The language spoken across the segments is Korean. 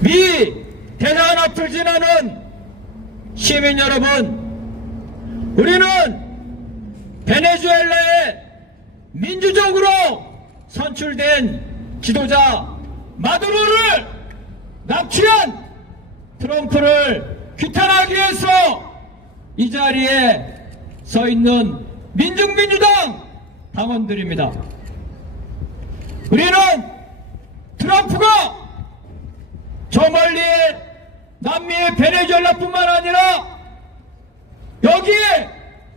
미 대단 앞을 지나는 시민 여러분, 우리는 베네수엘라에 민주적으로 선출된 지도자 마두로를 납치한 트럼프를 규탄하기 위해서 이 자리에 서 있는 민중민주당 당원들입니다. 우리는 트럼프가 저 멀리 남미의 베네수엘라뿐만 아니라 여기에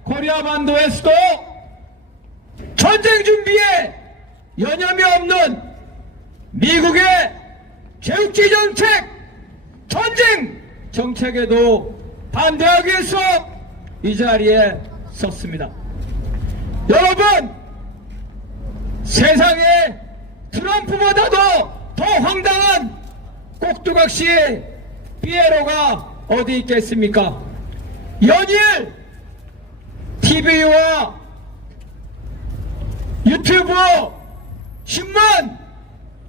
코리아 반도에서도 전쟁 준비에 여념이 없는 미국의 제국주의 정책, 전쟁 정책에도 반대하기 위해서 이 자리에 섰습니다. 여러분, 세상에 트럼프보다도 더 황당한 꼭두각시 피에로가 어디 있겠습니까? 연일 TV와 유튜브, 신문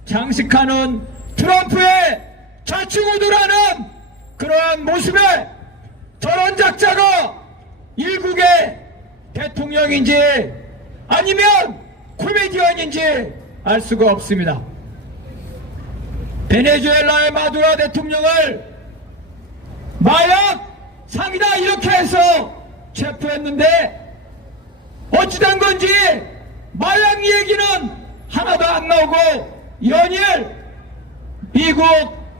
장식하는 트럼프의 좌충우돌하는 그러한 모습에 저런 작자가 일국의 대통령인지 아니면 코미디언인지 알 수가 없습니다. 베네수엘라의 마두로 대통령을 마약 상이다 이렇게 해서 체포했는데 어찌된 건지 마약 얘기는 하나도 안 나오고 연일 미국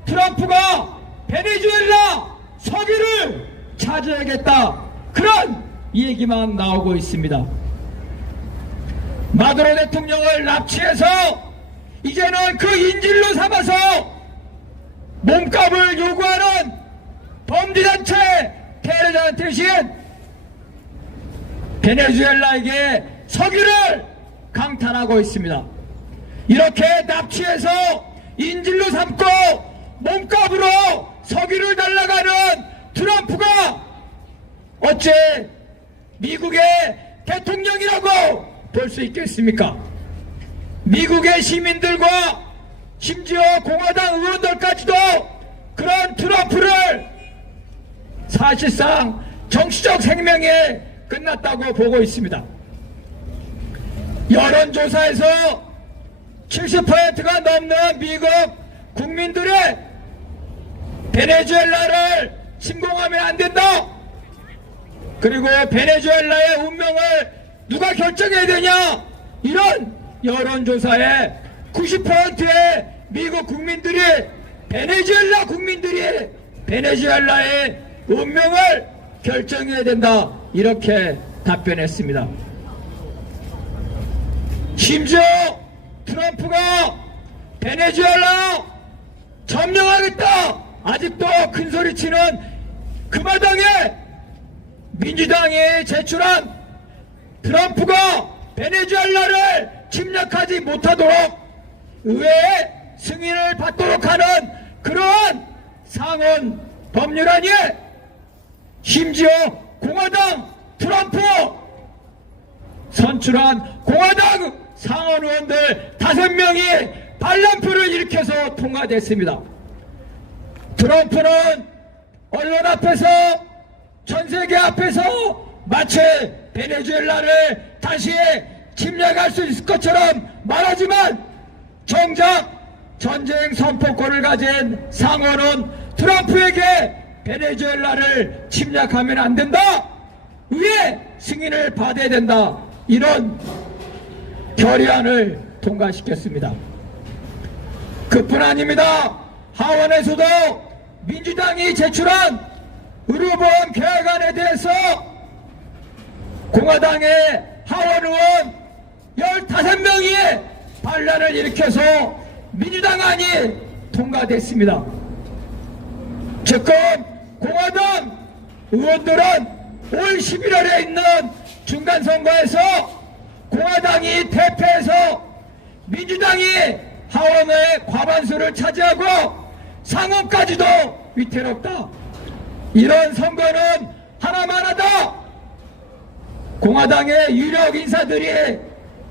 트럼프가 베네수엘라 석유를 차지하겠다 그런 얘기만 나오고 있습니다. 마두로 대통령을 납치해서 이제는 그 인질로 삼아서 몸값을 요구하는 범죄단체 테러단 대신 베네수엘라에게 석유를 강탈하고 있습니다. 이렇게 납치해서 인질로 삼고 몸값으로 석유를 달라가는 트럼프가 어째 미국의 대통령이라고 볼 수 있겠습니까? 미국의 시민들과 심지어 공화당 의원들까지도 그런 트럼프를 사실상 정치적 생명이 끝났다고 보고 있습니다. 여론조사에서 70%가 넘는 미국 국민들의 베네수엘라를 침공하면 안 된다. 그리고 베네수엘라의 운명을 누가 결정해야 되냐. 이런 여론조사에 90%의 미국 국민들이 베네수엘라 국민들이 베네수엘라의 운명을 결정해야 된다. 이렇게 답변했습니다. 심지어 트럼프가 베네수엘라 점령하겠다 아직도 큰소리치는 그 마당에 민주당이 제출한 트럼프가 베네수엘라를 침략하지 못하도록 의회의 승인을 받도록 하는 그러한 상원 법률안에 심지어 공화당 트럼프 선출한 공화당 상원 의원들 5명이 반란표를 일으켜서 통과됐습니다. 트럼프는 언론 앞에서 전 세계 앞에서 마치 베네수엘라를 다시 침략할 수 있을 것처럼 말하지만 정작 전쟁 선포권을 가진 상원은 트럼프에게 베네수엘라를 침략하면 안 된다. 의회 승인을 받아야 된다. 이런 결의안을 통과시켰습니다. 그뿐 아닙니다. 하원에서도 민주당이 제출한 의료보험 계획안에 대해서 공화당의 하원 의원 15명이 반란을 일으켜서 민주당안이 통과됐습니다. 지금 공화당 의원들은 올 11월에 있는 중간선거에서 공화당이 대패해서 민주당이 하원의 과반수를 차지하고 상원까지도 위태롭다. 이런 선거는 하나만 하다. 공화당의 유력 인사들이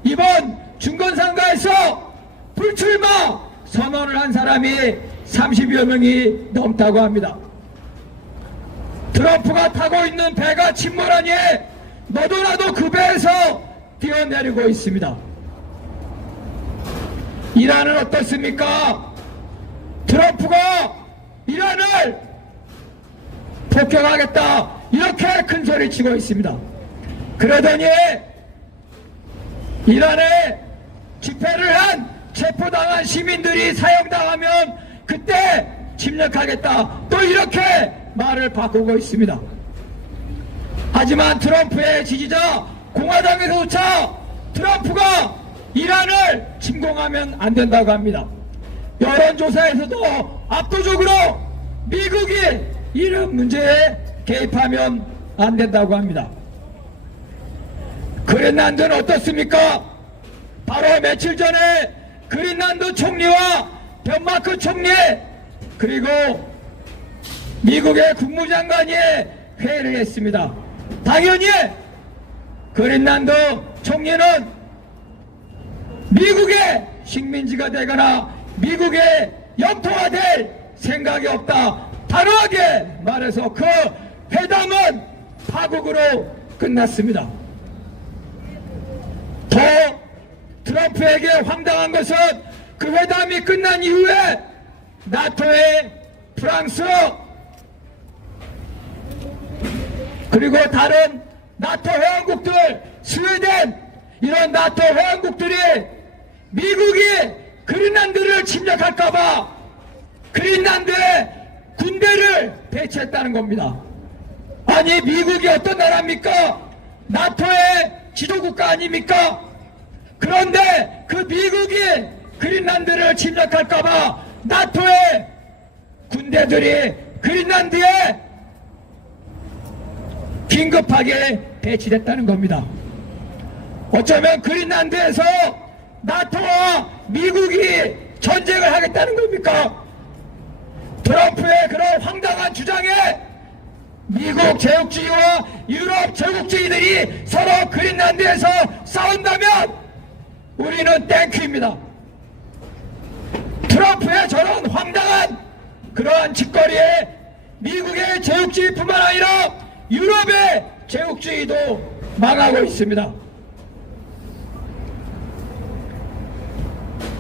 이번 중간선거에서 불출마 선언을 한 사람이 30여 명이 넘다고 합니다. 트럼프가 타고 있는 배가 침몰하니 너도 나도 그 배에서 뛰어내리고 있습니다. 이란은 어떻습니까? 트럼프가 이란을 폭격하겠다 이렇게 큰 소리 치고 있습니다. 그러더니 이란에 집회를 한 체포당한 시민들이 사형당하면 그때 침략하겠다 또 이렇게 말을 바꾸고 있습니다. 하지만 트럼프의 지지자 공화당에서조차 트럼프가 이란을 침공하면 안 된다고 합니다. 여론조사에서도 압도적으로 미국이 이런 문제에 개입하면 안 된다고 합니다. 그린란드는 어떻습니까? 바로 며칠 전에 그린란드 총리와 덴마크 총리 그리고 미국의 국무장관이 회의를 했습니다. 당연히 그린란드 총리는 미국의 식민지가 되거나 미국의 영토가 될 생각이 없다. 단호하게 말해서 그 회담은 파국으로 끝났습니다. 더 트럼프에게 황당한 것은 그 회담이 끝난 이후에 나토의 프랑스 그리고 다른 나토 회원국들 스웨덴 이런 나토 회원국들이 미국이 그린란드를 침략할까봐 그린란드에 군대를 배치했다는 겁니다. 아니 미국이 어떤 나라입니까? 나토의 지도국가 아닙니까? 그런데 그 미국이 그린란드를 침략할까봐 나토의 군대들이 그린란드에 긴급하게 배치됐다는 겁니다. 어쩌면 그린란드에서 나토와 미국이 전쟁을 하겠다는 겁니까? 트럼프의 그런 황당한 주장에 미국 제국주의와 유럽 제국주의들이 서로 그린란드에서 싸운다면 우리는 땡큐입니다. 트럼프의 저런 황당한 그러한 짓거리에 미국의 제국주의뿐만 아니라 유럽의 제국주의도 망하고 있습니다.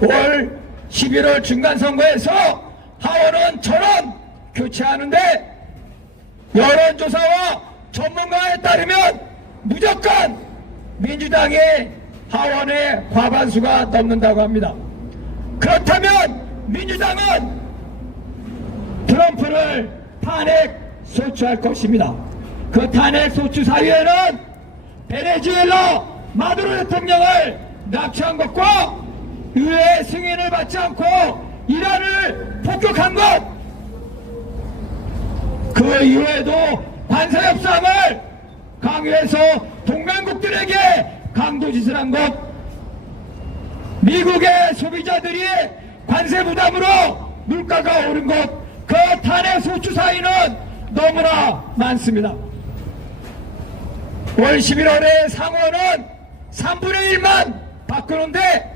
올 11월 중간선거에서 하원은 전원 교체하는데 여론조사와 전문가에 따르면 무조건 민주당의 하원의 과반수가 넘는다고 합니다. 그렇다면 민주당은 트럼프를 탄핵 소추할 것입니다. 그 탄핵 소추 사유에는 베네수엘라 마두로 대통령을 납치한 것과 의회 승인을 받지 않고 이란을 폭격한 것, 그 이후에도 관세 협상을 강요해서 동맹국들에게 강도짓을 한 것, 미국의 소비자들이 관세 부담으로 물가가 오른 것, 그 탄핵 소추 사유는 너무나 많습니다. 올 11월에 상원은 3분의 1만 바꾸는데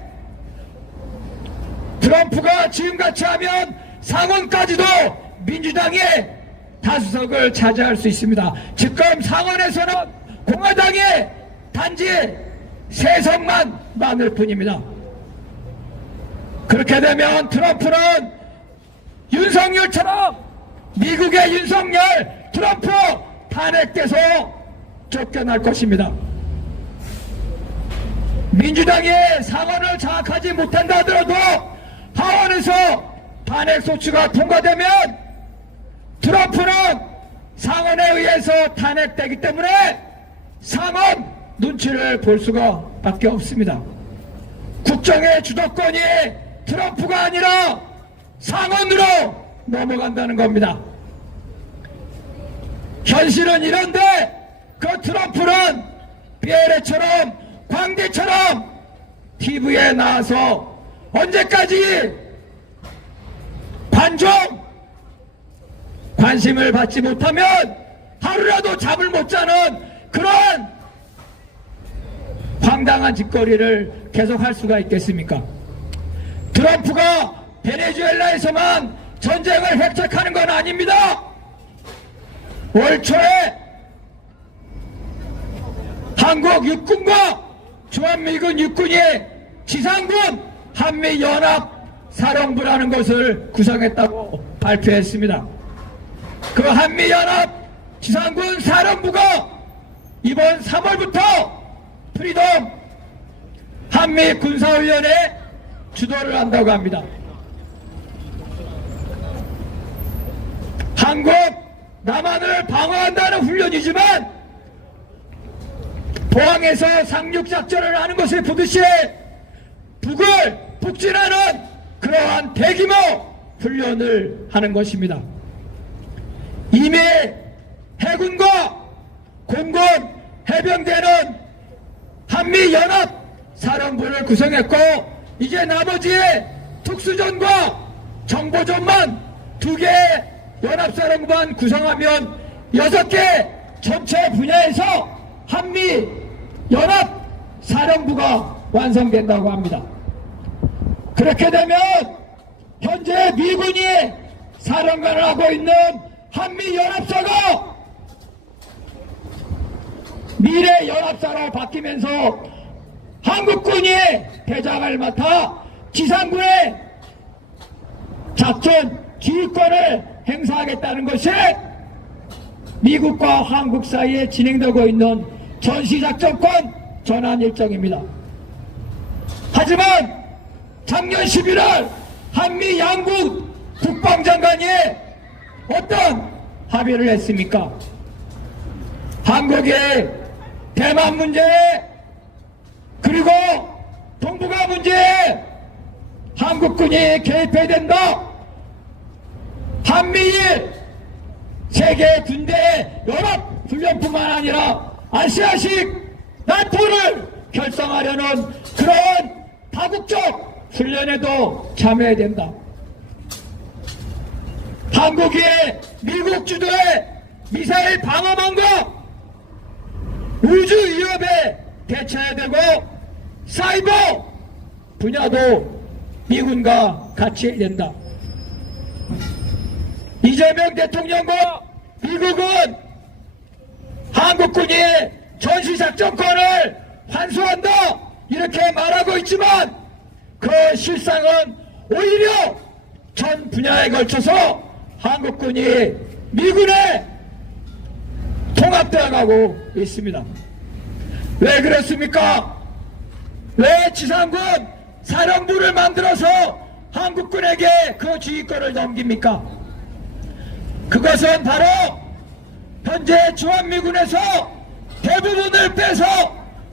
트럼프가 지금같이 하면 상원까지도 민주당이 다수석을 차지할 수 있습니다. 지금 상원에서는 공화당이 단지 3석만 많을 뿐입니다. 그렇게 되면 트럼프는 윤석열처럼 미국의 윤석열 트럼프 탄핵돼서 쫓겨날 것입니다. 민주당이 상원을 장악하지 못한다 하더라도 하원에서 탄핵 소추가 통과되면 트럼프는 상원에 의해서 탄핵되기 때문에 상원 눈치를 볼 수가 밖에 없습니다. 국정의 주도권이 트럼프가 아니라 상원으로 넘어간다는 겁니다. 현실은 이런데 그 트럼프는 비에레처럼 광대처럼 TV에 나와서 언제까지 관심을 받지 못하면 하루라도 잠을 못 자는 그런 황당한 짓거리를 계속할 수가 있겠습니까? 트럼프가 베네수엘라에서만 전쟁을 획책하는 건 아닙니다. 올 초에 한국 육군과 주한미군 육군이 지상군 한미연합사령부라는 것을 구성했다고 발표했습니다. 그 한미연합 지상군 사령부가 이번 3월부터 프리덤 한미군사훈련에 주도를 한다고 합니다. 한국 남한을 방어한다는 훈련이지만 포항에서 상륙작전을 하는 것을 보듯이 북을 북진하는 그러한 대규모 훈련을 하는 것입니다. 이미 해군과 공군, 해병대는 한미연합사령부를 구성했고 이제 나머지의 특수전과 정보전만 2개 연합사령부만 구성하면 6개 전체 분야에서 한미연합사령부가 완성된다고 합니다. 그렇게 되면 현재 미군이 사령관을 하고 있는 한미연합사가 미래연합사로 바뀌면서 한국군이 대장을 맡아 지상군의 작전 지휘권을 행사하겠다는 것이 미국과 한국 사이에 진행되고 있는 전시작전권 전환 일정입니다. 하지만 작년 11월 한미 양국 국방장관이 어떤 합의를 했습니까? 한국의 대만 문제에 그리고 동북아 문제에 한국군이 개입해야 된다. 한미일 세계 군대 연합훈련뿐만 아니라 아시아식 나토를 결성하려는 그런 다국적 훈련에도 참여해야 된다. 한국이 미국 주도의 미사일 방어망과 우주 위협에 대처해야 되고 사이버 분야도 미군과 같이 해야 된다. 이재명 대통령과 미국은 한국군이 전시작전권을 환수한다 이렇게 말하고 있지만 그 실상은 오히려 전 분야에 걸쳐서 한국군이 미군에 통합되어 가고 있습니다. 왜 그렇습니까? 왜 지상군 사령부를 만들어서 한국군에게 그 지휘권을 넘깁니까? 그것은 바로 현재 주한미군에서 대부분을 빼서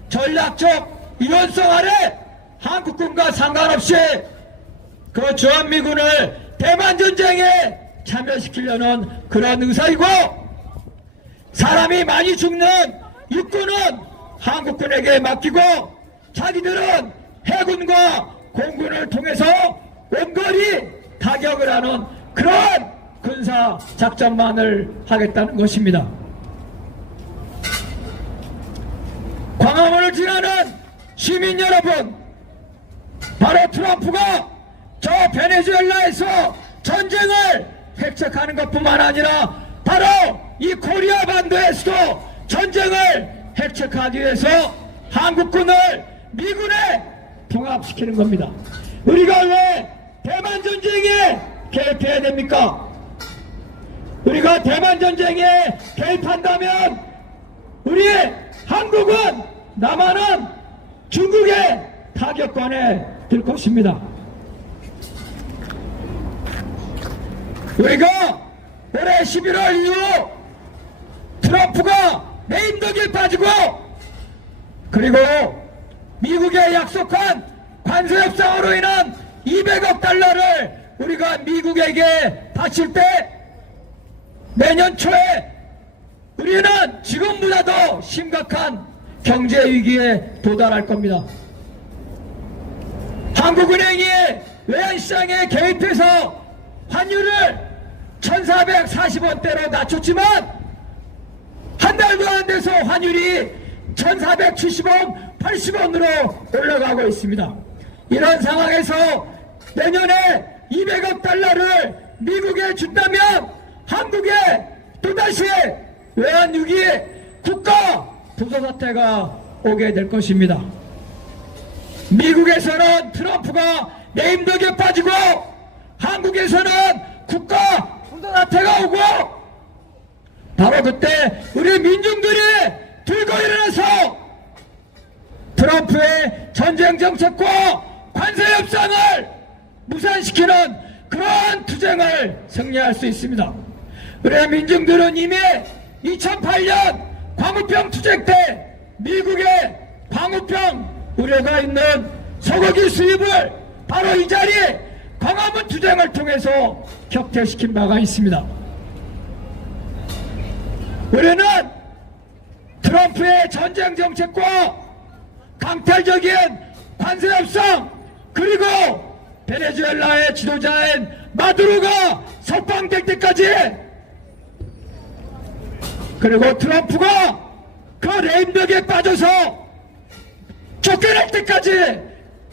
전략적 유연성 아래 한국군과 상관없이 그 주한미군을 대만전쟁에 참여시키려는 그런 의사이고 사람이 많이 죽는 육군은 한국군에게 맡기고 자기들은 해군과 공군을 통해서 원거리 타격을 하는 그런 군사 작전만을 하겠다는 것입니다. 광화문을 지나는 시민 여러분, 바로 트럼프가 저 베네수엘라에서 전쟁을 획책하는 것뿐만 아니라 바로 이 코리아 반도에서도 전쟁을 획책하기 위해서 한국군을 미군에 통합시키는 겁니다. 우리가 왜 대만 전쟁에 개입해야 됩니까? 우리가 대만 전쟁에 개입한다면 우리 한국은 남한은 중국의 타격권에 들 것입니다. 우리가 올해 11월 이후 트럼프가 매임덕에 빠지고 그리고 미국에 약속한 관세 협상으로 인한 200억 달러를 우리가 미국에게 바칠 때 내년 초에 우리는 지금보다 더 심각한 경제 위기에 도달할 겁니다. 한국은행이 외환시장에 개입해서 환율을 1440원대로 낮췄지만 한 달도 안 돼서 환율이 1470원, 80원으로 올라가고 있습니다. 이런 상황에서 내년에 200억 달러를 미국에 준다면 한국에 또다시 외환위기 국가 부도 사태가 오게 될 것입니다. 미국에서는 트럼프가 내임덕에 빠지고 한국에서는 국가 부도 사태가 오고 바로 그때 우리 민중들이 들고 일어나서 트럼프의 전쟁 정책과 관세 협상을 무산시키는 그러한 투쟁을 승리할 수 있습니다. 우리 민중들은 이미 2008년 광우병 투쟁 때 미국의 광우병 우려가 있는 소고기 수입을 바로 이 자리 광화문 투쟁을 통해서 격퇴시킨 바가 있습니다. 우리는 트럼프의 전쟁 정책과 강탈적인 관세 협상 그리고 베네수엘라의 지도자인 마두로가 석방될 때까지 그리고 트럼프가 그 레임덕에 빠져서 쫓겨날 때까지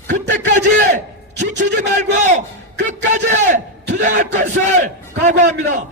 그때까지 지치지 말고 끝까지 투쟁할 것을 각오합니다.